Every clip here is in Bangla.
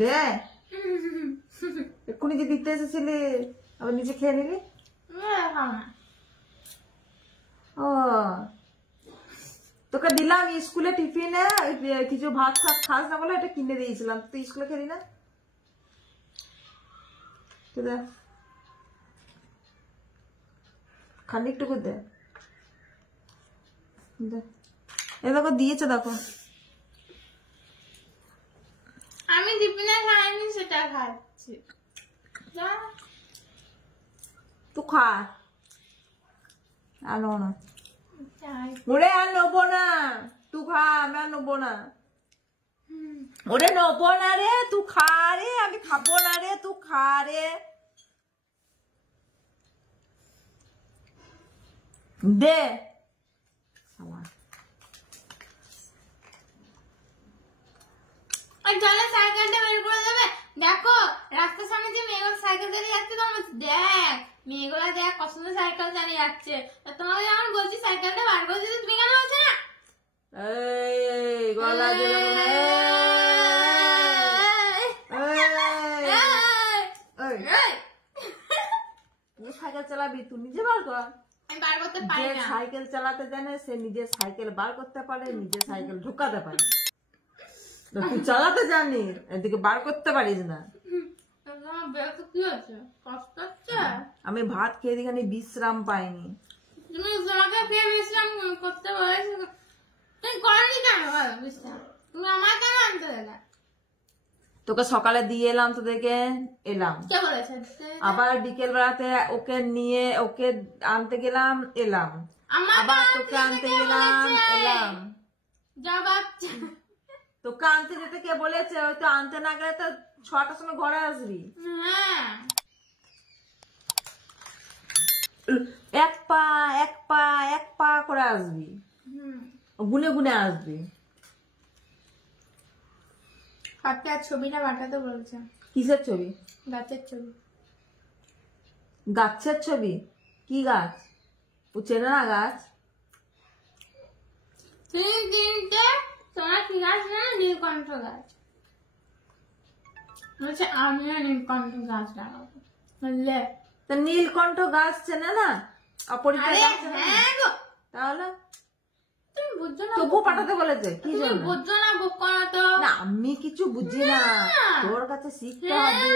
দে এক্ষুনি যে দিতে এসেছিলি আবার নিজে খেয়ে নিলি। ও তোকে দিলাম স্কুলে টিফিনে কিছু ভাত খাস না বলে এটা কিনে দিয়েছিলাম, তুই স্কুলে খেলি না। দে খানিকটুকু দে, এ দেখো দিয়েছে দেখো। আমি টিফিনে খাইনি সেটা খাচ্ছি। তুই খা আর নেবো না, ওরে আর নেবো না, তুই খা আমি আর নেবো না। ওরে নেবো না রে, তুই খা রে, আমি খাবো না রে, তুই খা রে। দে চলে সাইকেলটা বের করে দেবে। দেখো রাস্তার সামনে যে মেয়েগুলো সাইকেল চালিয়ে যাচ্ছে, তোমার দেখ মেয়েগুলা দেখ কত সুন্দর সাইকেল চালিয়ে যাচ্ছে। তোমাকে যখন বলছি সাইকেলটা বার করে দিতে, তুমি কেন বলছো না? গলা তুই সাইকেল চালাবি, তুই নিজে বার কর। আমি বার করতে পারি না। সাইকেল চালাতে জানে সে নিজের সাইকেল বার করতে পারে, নিজের সাইকেল ঢোকাতে পারে। তুই চালাতে জানিস, এদিকে বার করতে পারিস না। আমি ভাত খেয়ে এখানে বিশ্রাম পাইনি। তুমি তোমাকে খেয়ে বিশ্রাম করতে বলেছো, তুমি করনি কেন বিশ্রাম? তুমি আমার কেন আনতে দিলে? তোকে সকালে দিয়ে এলাম, তোদেরকে এলাম, আবার বিকেল বেলাতে ওকে নিয়ে ওকে আনতে গেলাম, এলাম, আবার তোকে আনতে গেলাম, এলাম। তোকে আনতে যেতে কে বলেছে? হয়তো আনতে না গেলে তো 6টার সময় ঘরে আসবি। এক পা এক পা এক পা করে আসবি, গুনে গুনে আসবি। ছবিটা পাঠাতে বলছে। কিসের ছবি? গাছের ছবি। গাছের ছবি? কি গাছ? ও চেনে না গাছ। তোমার কি গাছ না? নীলকণ্ঠ গাছ। বলছে আমিও নীলকণ্ঠ গাছ লাগাবো, বুঝলে? তা নীলকণ্ঠ গাছ চেনে না? অপরিচয় গাছ চেনে না? তাহলে তুমি বুঝছো না? তবু পাঠাতে বলেছে কি জন্য? বুঝছো না? বুক করা তো না, আমি কিছু বুঝি না, তোর কাছে শিখতে হবে,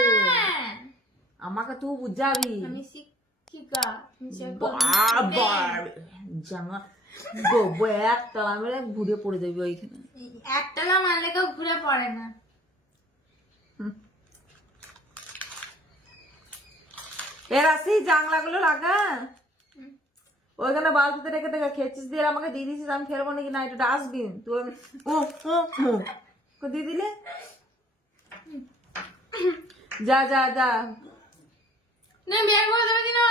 আমাকে তুই বুঝাবি। আমি শিক্ষিকা। জামা একতলা মেরে ঘুরে পড়ে যাবি ওইখানে। একতলা মারলে কেউ ঘুরে পড়ে না। এর আসি জাংলা গুলো লাগা, ওইখানে বালতিতে রেখে দেখে খেয়েছিস দিয়ে আমাকে দিয়ে দিয়েছিস, আমি ফেরবো নাকি না? এটা ডাস্টবিন, তুই দিয়ে দিলে। যা যা যা, বের করে দেবে কিনা?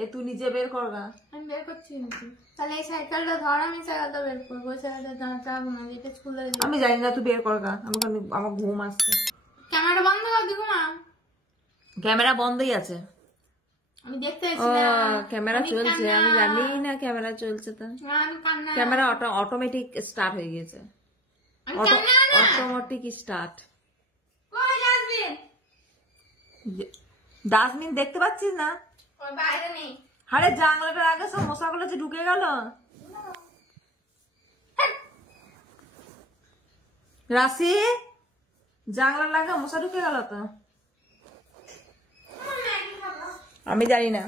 এ তুই নিজে বের কর গা। আমি বের করছি নাকি? তাহলে এই সাইকেলটা ধর, আমি সাইকেলটা বের করবো। ওই সাইকেলটা দাঁড়াতে হবে না, যেটা স্কুলে। আমি জানি না, তুই বের কর গা, আমার ঘুম আসছে। ক্যামেরা বন্ধ কর দিবো না? ক্যামেরা বন্ধই আছে, আমি দেখতে ক্যামেরা চলছে, আমি জানি না ক্যামেরা চলছে। তো ক্যামেরা অটোমেটিক স্টার্ট হয়ে গেছে, অটোমেটিক স্টার্ট। ডাস্টবিন দেখতে পাচ্ছিস না? বাইরে নেই। আরে জানলাটার আগে সব মশাগুলো যে ঢুকে গেল। রাশি, জানলার লাগা মশা ঢুকে গেল তো, আমি জানি না।